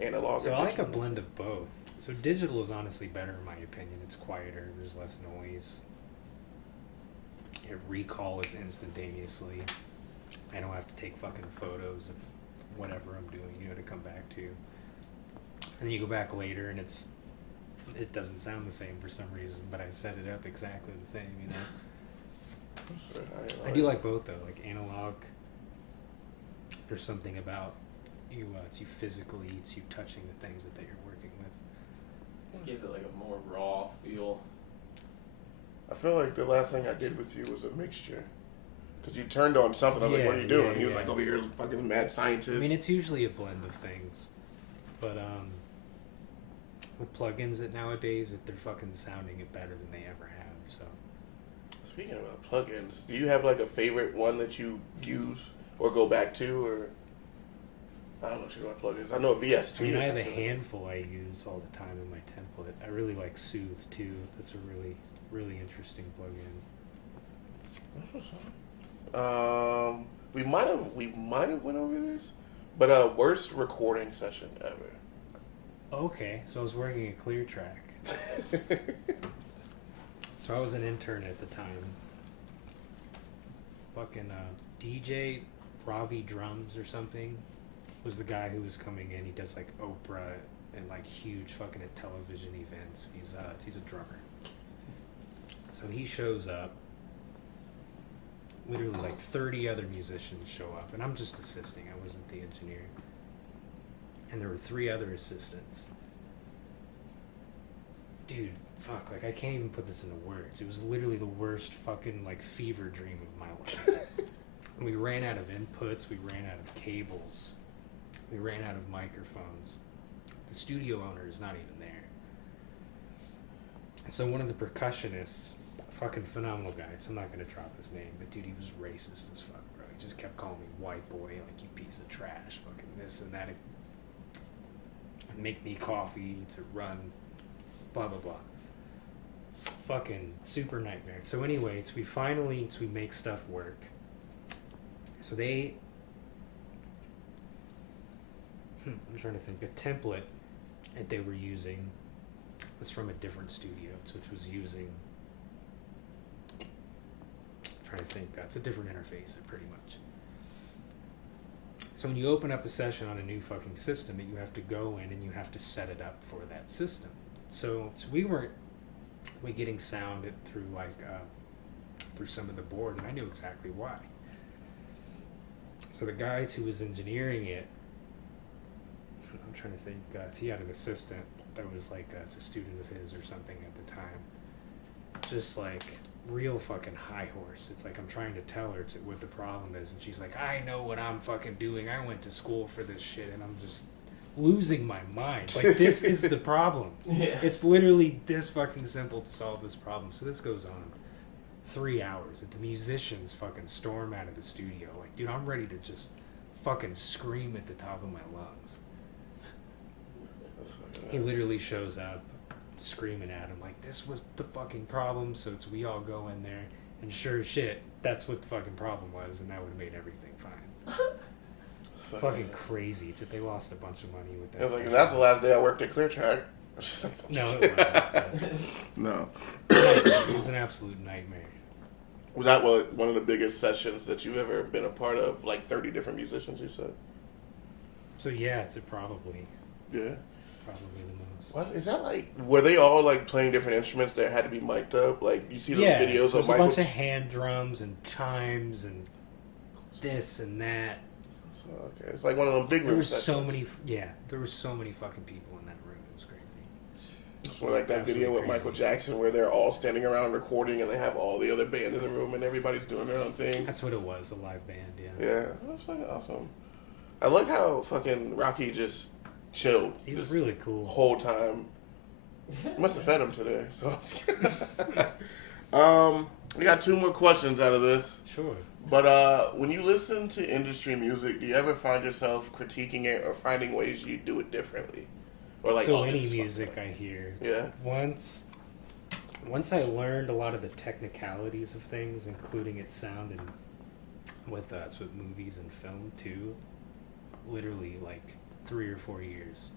Analog So or I like a digital blend of both. So digital is honestly better in my opinion. It's quieter. There's less noise. Your recall is instantaneously. I don't have to take fucking photos of whatever I'm doing, to come back to. And then you go back later and it doesn't sound the same for some reason, but I set it up exactly the same, I do like both though, like analog. There's something about you, it's you physically, it's you touching the things that you're working with. It gives it like a more raw feel. I feel like the last thing I did with you was a mixture. Because you turned on something. I was like, what are you doing? He was like, over here, fucking mad scientist. I mean, it's usually a blend of things. But, with plugins that nowadays, they're fucking sounding it better than they ever have, so. Speaking about plugins, do you have like a favorite one that you use or go back to, or I don't know shit about plugins. I know VST. I mean, I have a handful I use all the time in my template. I really like Soothe too. That's a really, really interesting plugin. That's what's up. We might have went over this, but worst recording session ever. Okay, so I was working at Clear Track. So I was an intern at the time. Fucking DJ Robbie Drums or something was the guy who was coming in. He does like Oprah and like huge fucking television events. He's a drummer. So he shows up. Literally like 30 other musicians show up, and I'm just assisting. I wasn't the engineer. And there were 3 other assistants. Dude, fuck, like I can't even put this into words. It was literally the worst fucking like fever dream of my life. We ran out of inputs, we ran out of cables, we ran out of microphones. The studio owner is not even there. So one of the percussionists, a fucking phenomenal guy, so I'm not gonna drop his name, but dude, he was racist as fuck, bro. He just kept calling me white boy, like you piece of trash, fucking this and that. Make me coffee to run, blah blah blah. Fucking super nightmare. So anyway, we make stuff work. So I'm trying to think. A template that they were using was from a different studio, which was using. I'm trying to think. It's a different interface, pretty much. So when you open up a session on a new fucking system, you have to go in and you have to set it up for that system. So we weren't getting sound through through some of the board, and I knew exactly why. So the guy who was engineering it, I'm trying to think, he had an assistant that was like, it's a student of his or something at the time. Just like real fucking high horse. It's like I'm trying to tell her what the problem is, and she's like, I know what I'm fucking doing. I went to school for this shit, and I'm just losing my mind. Like, this is the problem. Yeah. It's literally this fucking simple to solve this problem. So this goes on 3 hours that the musicians fucking storm out of the studio. Like, dude, I'm ready to just fucking scream at the top of my lungs. He literally shows up screaming at him like, this was the fucking problem, so we all go in there, and sure as shit, that's what the fucking problem was, and that would have made everything fine. Fucking crazy. They lost a bunch of money with that. I was like, that's the last day I worked at Clear Track. No, it wasn't. No. It was an absolute nightmare. Was that one of the biggest sessions that you've ever been a part of? Like 30 different musicians, you said? So yeah, it's probably Yeah. the most. What is that like? Were they all like playing different instruments that had to be mic'd up? Like you see those videos so of there's a Michael. bunch of hand drums and chimes and this and that. Okay, it's like one of them big There room was sessions. there were so many fucking people in that room. It was crazy. It's like that video with Michael Jackson where they're all standing around recording and they have all the other band in the room and everybody's doing their own thing. That's what it was, a live band, yeah. Yeah, that's fucking awesome. I like how fucking Rocky just chilled. He's this really cool. whole time. Must have fed him today. So, we got 2 more questions out of this. Sure. But when you listen to industry music, do you ever find yourself critiquing it or finding ways you do it differently? Or like, So this any is music fucked up. I hear. Yeah. Once I learned a lot of the technicalities of things, including its sound and with movies and film too, literally like 3 or 4 years.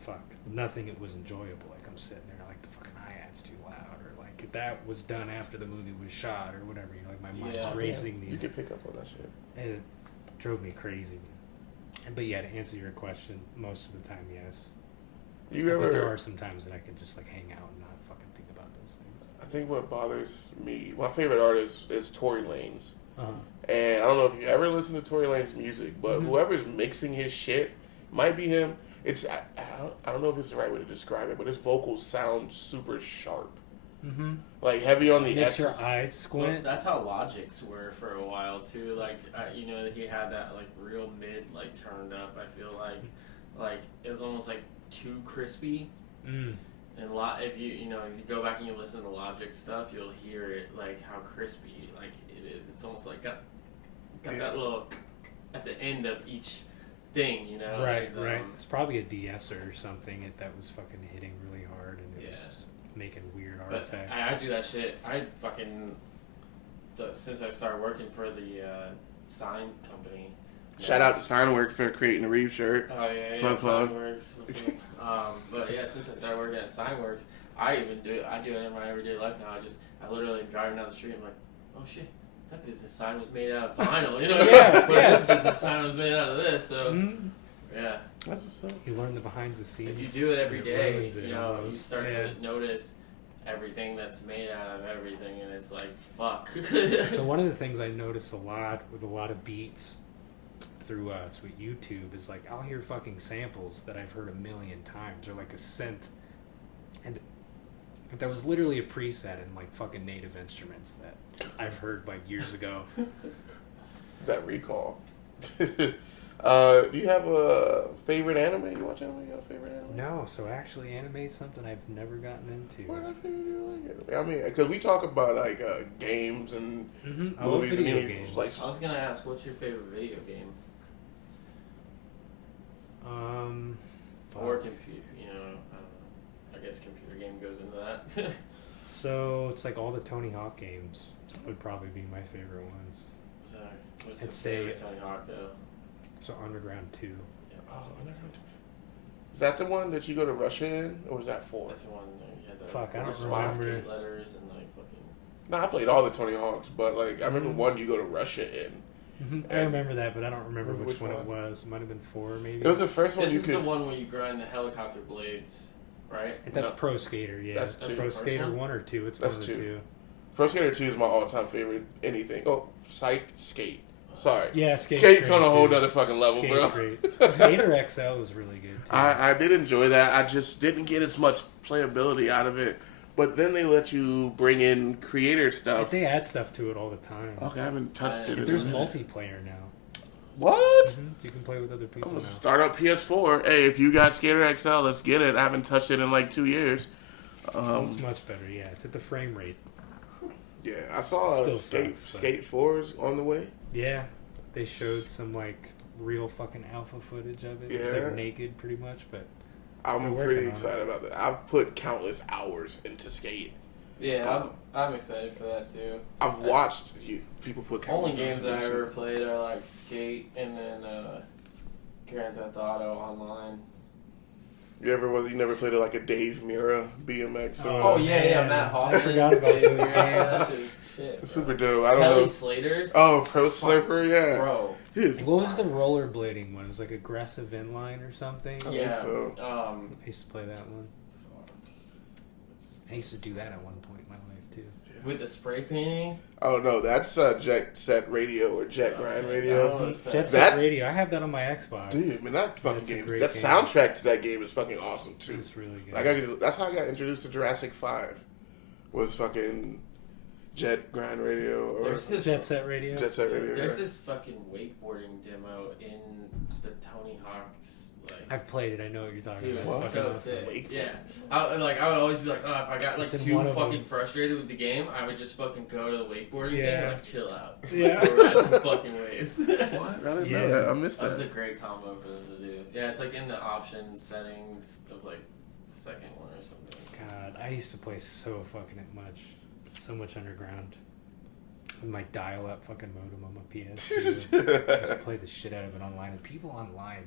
Fuck, nothing it was enjoyable. Like I'm sitting there like the fucking hi-hat's too loud, or like that was done after the movie was shot, or whatever. You know, like my mind's racing You these. can pick up on that shit. And it drove me crazy. But yeah, to answer your question, most of the time, yes. You But there ever? are some times that I can just like hang out and not fucking think about those things. I think what bothers me, my favorite artist is Tory Lanez. Uh-huh. And I don't know if you ever listen to Tory Lanez music, but whoever's mixing his shit might be him. I don't know if it's the right way to describe it, but his vocals sound super sharp. Mm-hmm. Like heavy on the Makes your S's. eyes squint. Well, that's how Logic's were for a while too. Like you know, he had that like real mid like turned up. I feel like it was almost like too crispy. Mm. And if you go back and you listen to Logic stuff, you'll hear it like how crispy like it is. It's almost like got that little at the end of each thing, you know. Right, and, right. It's probably a de-esser or something that was fucking hitting really hard and it was just making weird But artifacts. I do that shit. Since I started working for the sign company. Shout out to Signwork for creating the Reeve shirt. Oh yeah, Plug. Signworks. But yeah, since I started working at Signworks, I do it in my everyday life now. I literally am driving down the street. I'm like, oh shit, that business sign was made out of vinyl. You know, this business sign was made out of this. So yeah, That's what's up. You learn the behind the scenes. if you do it every it day, ruins it you know, you almost. start to notice everything that's made out of everything, and it's like fuck. So one of the things I notice a lot with a lot of beats through YouTube is like I'll hear fucking samples that I've heard a million times, or like a synth, and that was literally a preset in like fucking native instruments that I've heard like years ago. That recall. Do you have a favorite anime? You watch anime? You got a favorite anime? No, so actually anime is something I've never gotten into. Where did I figure you like it? I mean, because we talk about like games and I love movies video and games. like. I was gonna ask, what's your favorite video game or computer? You know, I don't know. I guess computer game goes into that. So it's like all the Tony Hawk games would probably be my favorite ones. Sorry, what's I'd the say- favorite Tony Hawk though? So Underground 2. Oh, is that the one that you go to Russia in, or was that 4? That's the one you had the Fuck, I don't smile. remember. letters and like fucking. No, I played all the Tony Hawks, but like I remember one you go to Russia in. I remember that, but I don't remember Remember which which one it one? was. It might have been 4, maybe. It was the first one This you is could. the one where you grind the helicopter blades, right? That's No. Pro Skater, yeah. That's two. Pro First Skater one? 1 or 2. It's That's one of the two. two. Pro Skater 2 is my all-time favorite. Anything. Oh, Skate. Sorry. Yeah, Skate's on a whole too. nother fucking level, Skate's bro. great. Skater XL was really good too. I did enjoy that. I just didn't get as much playability out of it. But then they let you bring in creator stuff. They add stuff to it all the time. Okay, I haven't touched it. in a There's minute. multiplayer now. What? So you can play with other people I'm now. gonna start up PS4. Hey, if you got Skater XL, let's get it. I haven't touched it in like 2 years. It's much better, yeah. It's at the frame rate. Yeah, I saw Still Skate sucks, but- Skate 4's on the way. Yeah, they showed some like real fucking alpha footage of it. It was Yeah. like naked, pretty much, but I'm They're pretty working on excited about that. I've put countless hours into Skate. Yeah, I'm excited for that too. I've watched people put countless Only games hours I into ever shit. played are like Skate and then Grand Theft Auto Online. You never played like a Dave Mira BMX? Oh yeah, man. Matt I Hoffman. forgot about Dave that. Mirra, that shit's shit. Bro. Super dope. I don't Kelly know. Slater's. Oh, Pro Surfer, yeah. Bro. Dude, what was the rollerblading one? It was like aggressive inline or something. I Yeah. think so. I used to play that one. I used to do that at one point in my life too. With the spray painting. Oh no, that's Jet Set Radio or Jet Grind Radio. Jet Set That- Radio. I have that on my Xbox. Dude, man, that fucking That's a game. great That game. soundtrack to that game is fucking awesome too. It's really good. Like that's how I got introduced to Jurassic 5. Was fucking Jet Grind Radio or There's this Jet Set Radio. Jet Set Radio. There's yeah. this fucking wakeboarding demo in the Tony Hawk's like. I've played it. I know what you're talking Dude, about. it's It's so fucking awesome. sick. Wakeboard. Yeah, I would always be like, oh, if I got like It's in too one of fucking them. frustrated with the game, I would just fucking go to the wakeboarding thing Yeah. and like chill out. Yeah. Like, ride some fucking waves. What? I didn't Yeah. know that. I missed That was a that. great combo for them to do. Yeah, it's like in the options settings of like the second one or something. God, I used to play so fucking so much Underground. With my dial-up fucking modem on my PS2. I used to play the shit out of it online, and people online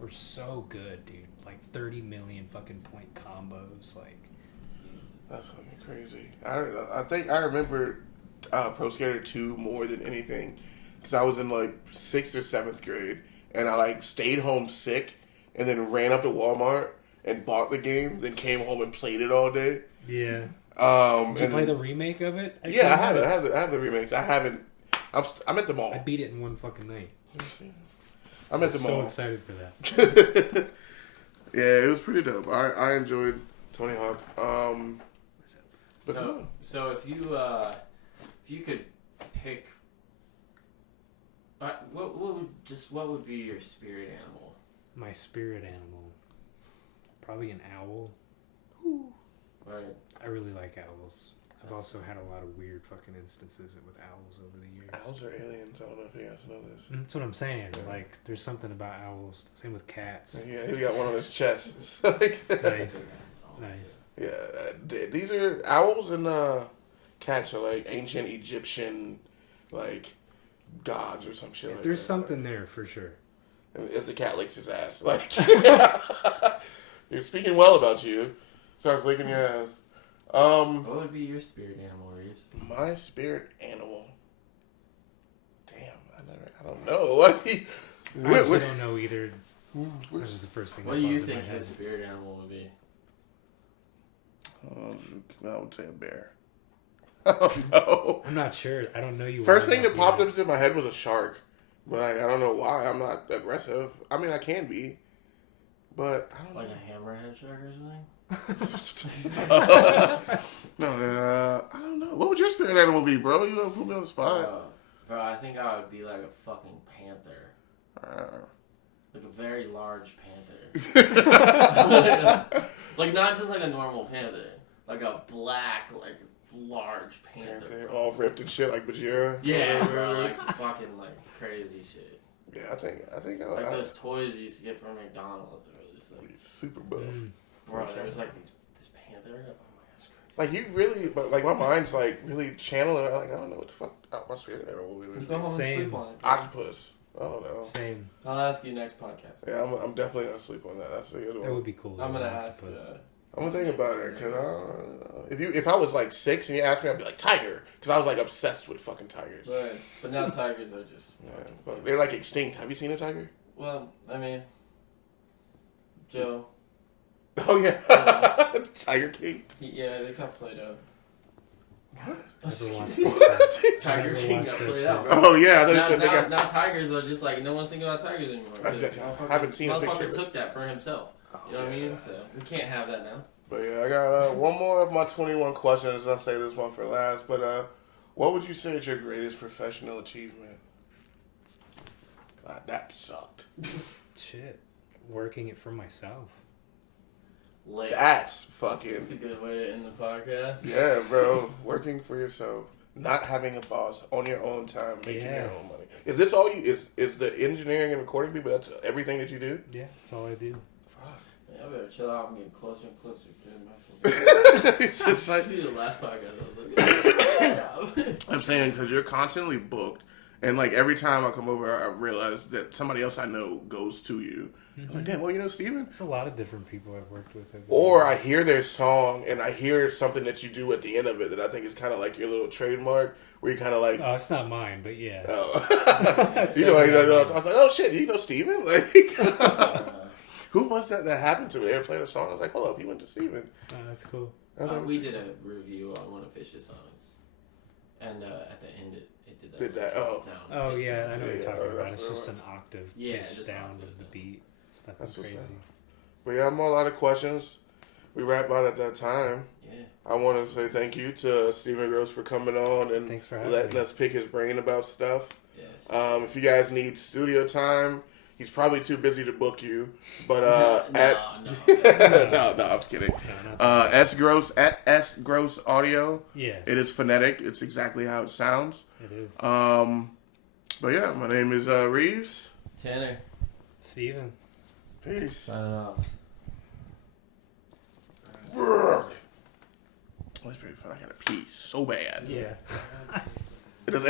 were so good, dude. Like 30 million fucking point combos, like. That's fucking crazy. I think I remember Pro Skater 2 more than anything because I was in like 6th or 7th grade and I like stayed home sick and then ran up to Walmart and bought the game, then came home and played it all day. Yeah. And Did you play then- the remake of it? Yeah, I have it. I have the remakes. I haven't. I'm at the mall. I beat it in one fucking night. I'm at the So mall. excited for that. Yeah, it was pretty dope. I enjoyed Tony Hawk. But no. So if you could pick, what would be your spirit animal? My spirit animal. Probably an owl. Right. I really like owls. I've also had a lot of weird fucking instances with owls over the years. Owls are aliens. I don't know if you guys know this. That's what I'm saying. Like, there's something about owls. Same with cats. Yeah, he got one on his chest. It's like, Nice. Nice. yeah, these are owls and cats are like ancient Egyptian, like gods or some shit. Like There's that. something there for sure. And as the cat licks his ass, like you're speaking well about you. Starts licking your ass. What would be your spirit animal, Reeves? My spirit animal. Damn, I don't know. What? I actually don't know either. This is the first thing. What that do you popped in my think head. his spirit animal would be? I would say a bear. I don't know. I'm not sure. I don't know you. First well thing that enough popped yet. up in my head was a shark, but I don't know why. I'm not aggressive. I mean, I can be, but I don't Like know. a hammerhead shark or something? No, I don't know. What would your spirit animal be, bro? You gonna put me on the spot? Bro, I think I would be like a fucking panther. Like a very large panther. Like not just like a normal panther. Like a black, like large panther. All ripped and shit like Gojira. Yeah, bro, like some fucking like crazy shit. Yeah, I think I Like would. those toys you used to get from McDonald's. They were just like, Super buff. bro, there was like this panther. Oh my gosh, crazy. Like you really, but like my mind's like really channeling. Like I don't know what the fuck my spirit animal would Go be. home Same. and sleep on it. Octopus. I don't know. Same. I'll ask you next podcast. Yeah, I'm definitely gonna sleep on that. That's a good That one. would be cool. I'm gonna though, ask. octopus. I'm gonna think about it because if I was like 6 and you asked me, I'd be like tiger because I was like obsessed with fucking tigers. But now tigers are just. Yeah, fuck, they're like extinct. Have you seen a tiger? Well, I mean, Joe. Oh yeah, Tiger King. Yeah, they got played out. Never watched What? that. Tiger Never King watched got that played shit. out, bro. Oh yeah, they Now, said they now, got. now tigers are just like no one's thinking about tigers anymore. 'cause I haven't seen a picture motherfucker of it. took that for himself. You know what I mean? So we can't have that now. But yeah, I got one more of my 21 questions. And I'll say this one for last. But what would you say is your greatest professional achievement? That sucked. Shit. Working it for myself. Lit. That's It's a fucking. good way to end the podcast. Yeah, bro. Working for yourself. Not having a boss on your own time, making Yeah. your own money. Is this all you? Is the engineering and recording people? That's everything that you do. Yeah, that's all I do. Yeah, I better chill out. I'm getting closer and closer to my phone. It's just like See the last podcast. I was like, I'm saying, because you're constantly booked, and like every time I come over, I realize that somebody else I know goes to you. I'm like, damn, well, you know Steven? There's a lot of different people I've worked with. Or I hear their song and I hear something that you do at the end of it that I think is kind of like your little trademark, where you kind of like, Oh, it's not mine, but yeah. oh, It's you know, definitely not I was like, oh shit, you know Steven? Like, who was that happened to me? They were playing a song. I was like, hold up, he went to Steven. Oh, that's cool. I was like, we did a review on one of Fish's songs, and at the end it did that. Did that, little oh. drop down. Oh Fish yeah, I song. know what you're Yeah, talking about. that's It's what just I an octave Yeah, pitch just down octave of the down. beat. It's nothing That's what's crazy. up. But yeah, I'm all out of questions. We wrap out at that time. Yeah. I want to say thank you to Steven Gross for coming on and Thanks for having letting me. us pick his brain about stuff. Yes. If you guys need studio time, he's probably too busy to book you. But no, I'm just kidding. No, not S Gross at S Gross Audio. yeah, It is phonetic. It's exactly how it sounds. it is. But yeah, my name is Reeves. Tanner. Steven. Peace. Signing off. That's pretty fun. I got to pee so bad. Yeah. Does